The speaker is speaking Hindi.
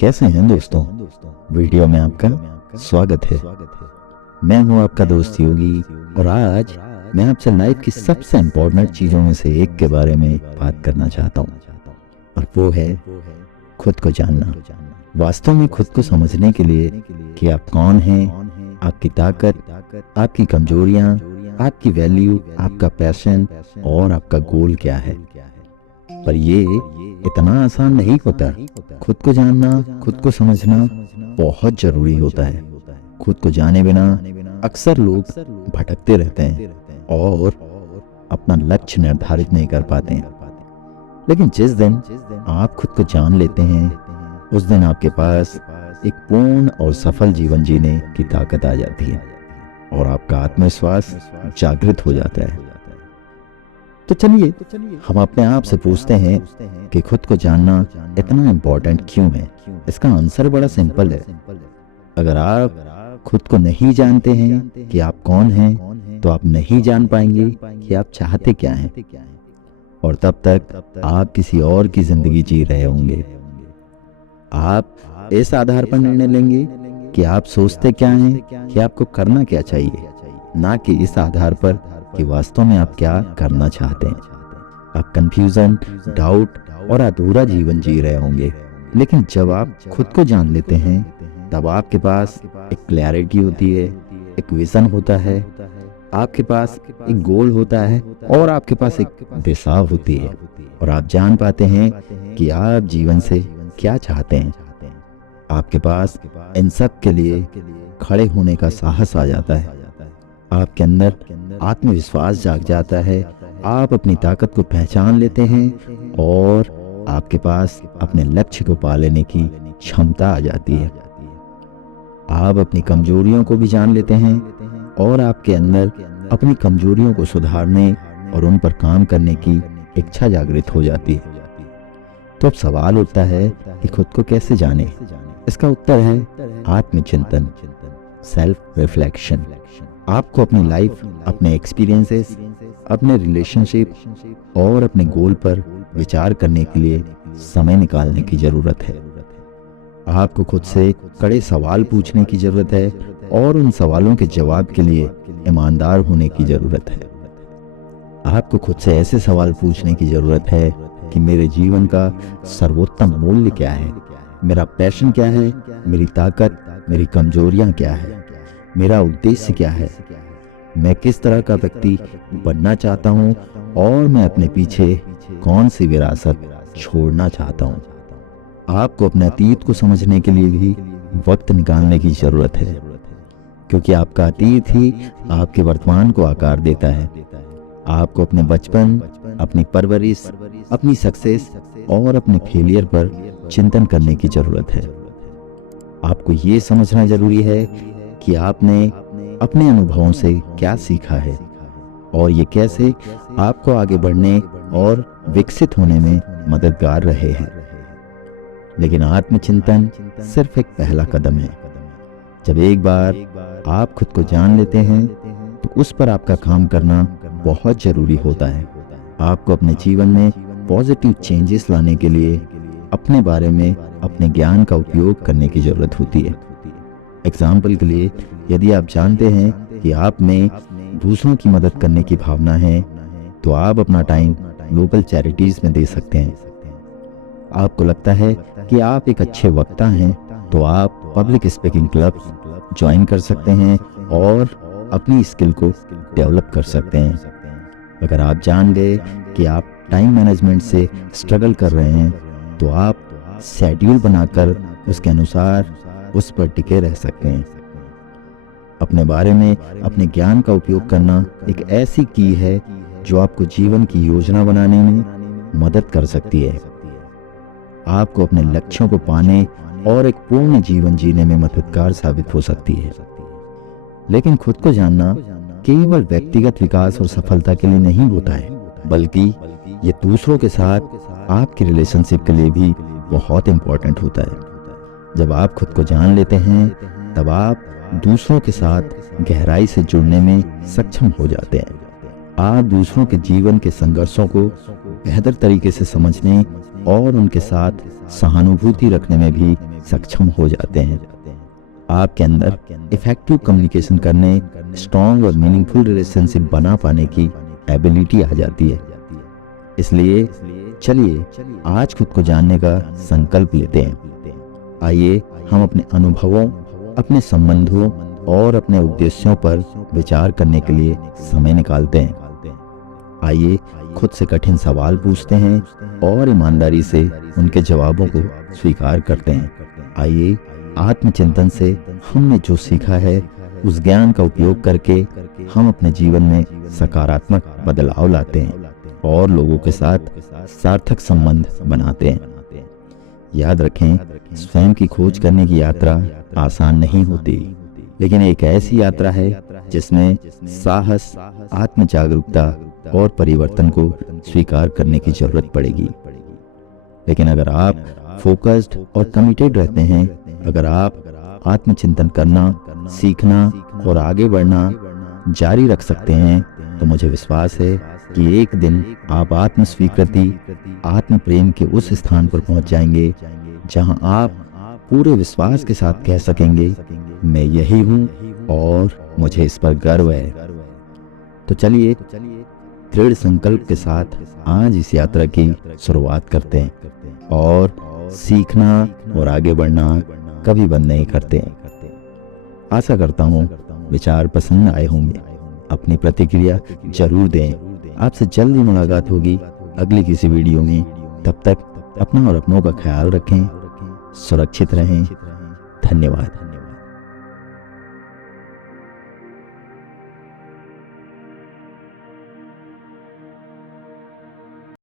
कैसे हैं दोस्तों। वीडियो में आपका स्वागत है। मैं हूं आपका दोस्त योगी और आज मैं आपसे लाइफ की सबसे इम्पोर्टेंट चीज़ों में से एक के बारे में बात करना चाहता हूं और वो है खुद को जानना। वास्तव में खुद को समझने के लिए कि आप कौन हैं, आपकी ताकत, आपकी कमजोरियां, आपकी वैल्यू, आपका पैशन और आपका गोल क्या है। पर ये इतना आसान नहीं होता। खुद को जानना, खुद को समझना बहुत जरूरी होता है। खुद को जाने बिना अक्सर लोग भटकते रहते हैं और अपना लक्ष्य निर्धारित नहीं कर पाते हैं। लेकिन जिस दिन आप खुद को जान लेते हैं उस दिन आपके पास एक पूर्ण और सफल जीवन जीने की ताकत आ जाती है और आपका आत्मविश्वास जागृत हो जाता है। तो चलिए हम अपने आप से पूछते हैं कि खुद को जानना इतना इम्पोर्टेंट क्यों है। इसका आंसर बड़ा सिंपल है। अगर आप खुद को नहीं जानते हैं कि आप कौन हैं, तो आप नहीं जान पाएंगे कि आप चाहते क्या हैं और तब तक आप किसी और की जिंदगी जी रहे होंगे। आप इस आधार पर निर्णय लेंगे कि आप सोचते क्या हैं, कि आपको करना क्या चाहिए, ना कि इस आधार पर कि वास्तव में आप क्या करना चाहते हैं। आप कंफ्यूजन, डाउट और अधूरा जीवन जी रहे होंगे। लेकिन जब आप खुद को जान लेते हैं तब आपके पास एक क्लैरिटी होती है, एक विजन होता है, आपके पास एक गोल होता है और आपके पास एक दिशा होती है और आप जान पाते हैं कि आप जीवन से क्या चाहते हैं। आपके पास इन सब के लिए खड़े होने का साहस आ जाता है। आपके अंदर आत्मविश्वास जाग जाता है। आप अपनी ताकत को पहचान लेते हैं और आपके पास अपने लक्ष्य को पा लेने की क्षमता आ जाती है। आप अपनी कमजोरियों को भी जान लेते हैं और आपके अंदर अपनी कमजोरियों को सुधारने और उन पर काम करने की इच्छा जागृत हो जाती है। तो अब सवाल उठता है कि खुद को कैसे जाने। इसका उत्तर है आत्मचिंतन, सेल्फ रिफ्लेक्शन। आपको अपनी लाइफ, अपने एक्सपीरियंसेस, अपने रिलेशनशिप और अपने गोल पर विचार करने के लिए समय निकालने की जरूरत है। आपको खुद से कड़े सवाल पूछने की जरूरत है और उन सवालों के जवाब के लिए ईमानदार होने की जरूरत है। आपको खुद से ऐसे सवाल पूछने की जरूरत है कि मेरे जीवन का सर्वोत्तम मूल्य क्या है, मेरा पैशन क्या है, मेरी ताकत, मेरी कमजोरियां क्या है, मेरा उद्देश्य क्या है, मैं किस तरह का व्यक्ति बनना चाहता हूँ और मैं अपने पीछे कौन सी विरासत छोड़ना चाहता हूँ। आपको अपने अतीत को समझने के लिए भी वक्त निकालने की जरूरत है, क्योंकि आपका अतीत ही आपके वर्तमान को आकार देता है। आपको अपने बचपन, अपनी परवरिश, अपनी सक्सेस और अपने फेलियर पर चिंतन करने की जरूरत है। आपको ये समझना जरूरी है कि आपने अपने अनुभवों से क्या सीखा है और ये कैसे आपको आगे बढ़ने और विकसित होने में मददगार रहे हैं। लेकिन आत्मचिंतन सिर्फ एक पहला कदम है। जब एक बार आप खुद को जान लेते हैं तो उस पर आपका काम करना बहुत जरूरी होता है। आपको अपने जीवन में पॉजिटिव चेंजेस लाने के लिए अपने बारे में अपने ज्ञान का उपयोग करने की जरूरत होती है। एग्जाम्पल के लिए, यदि आप जानते हैं कि आप में दूसरों की मदद करने की भावना है तो आप अपना टाइम लोकल चैरिटीज में दे सकते हैं। आपको लगता है कि आप एक अच्छे वक्ता हैं तो आप पब्लिक स्पीकिंग क्लब ज्वाइन कर सकते हैं और अपनी स्किल को डेवलप कर सकते हैं। अगर आप जान गए कि आप टाइम मैनेजमेंट से स्ट्रगल कर रहे हैं तो आप शेड्यूल बनाकर उसके अनुसार उस पर टिके रह सकते हैं। अपने बारे में अपने ज्ञान का उपयोग करना एक ऐसी की है जो आपको जीवन की योजना बनाने में मदद कर सकती है। आपको अपने लक्ष्यों को पाने और एक पूर्ण जीवन जीने में मददगार साबित हो सकती है। लेकिन खुद को जानना केवल व्यक्तिगत विकास और सफलता के लिए नहीं होता है, बल्कि ये दूसरों के साथ आपकी रिलेशनशिप के लिए भी बहुत इंपॉर्टेंट होता है। जब आप खुद को जान लेते हैं तब आप दूसरों के साथ गहराई से जुड़ने में सक्षम हो जाते हैं। आप दूसरों के जीवन के संघर्षों को बेहतर तरीके से समझने और उनके साथ सहानुभूति रखने में भी सक्षम हो जाते हैं। आपके अंदर इफेक्टिव कम्युनिकेशन करने, स्ट्रॉन्ग और मीनिंगफुल रिलेशनशिप बना पाने की एबिलिटी आ जाती है। इसलिए चलिए आज खुद को जानने का संकल्प लेते हैं। आइए हम अपने अनुभवों, अपने संबंधों और अपने उद्देश्यों पर विचार करने के लिए समय निकालते हैं। आइए खुद से कठिन सवाल पूछते हैं और ईमानदारी से उनके जवाबों को स्वीकार करते हैं। आइए आत्मचिंतन से हमने जो सीखा है उस ज्ञान का उपयोग करके हम अपने जीवन में सकारात्मक बदलाव लाते हैं और लोगों के साथ सार्थक संबंध बनाते हैं। याद रखें, स्वयं की खोज करने की यात्रा आसान नहीं होती, लेकिन एक ऐसी यात्रा है जिसमें साहस, आत्म जागरूकता और परिवर्तन को स्वीकार करने की जरूरत पड़ेगी। लेकिन अगर आप फोकस्ड और कमिटेड रहते हैं, अगर आप आत्मचिंतन करना, सीखना और आगे बढ़ना जारी रख सकते हैं, तो मुझे विश्वास है कि एक दिन आप आत्म स्वीकृति, आत्म प्रेम के उस स्थान पर पहुंच जाएंगे जहां आप पूरे विश्वास के साथ कह सकेंगे, मैं यही हूं और मुझे इस पर गर्व है। तो चलिए दृढ़ संकल्प के साथ आज इस यात्रा की शुरुआत करते हैं और सीखना और आगे बढ़ना कभी बंद नहीं करते। आशा करता हूँ विचार पसंद आए होंगे। अपनी प्रतिक्रिया जरूर दें। आपसे जल्दी मुलाकात होगी अगली किसी वीडियो में। तब तक अपना और अपनों का ख्याल रखें, सुरक्षित रहें। धन्यवाद।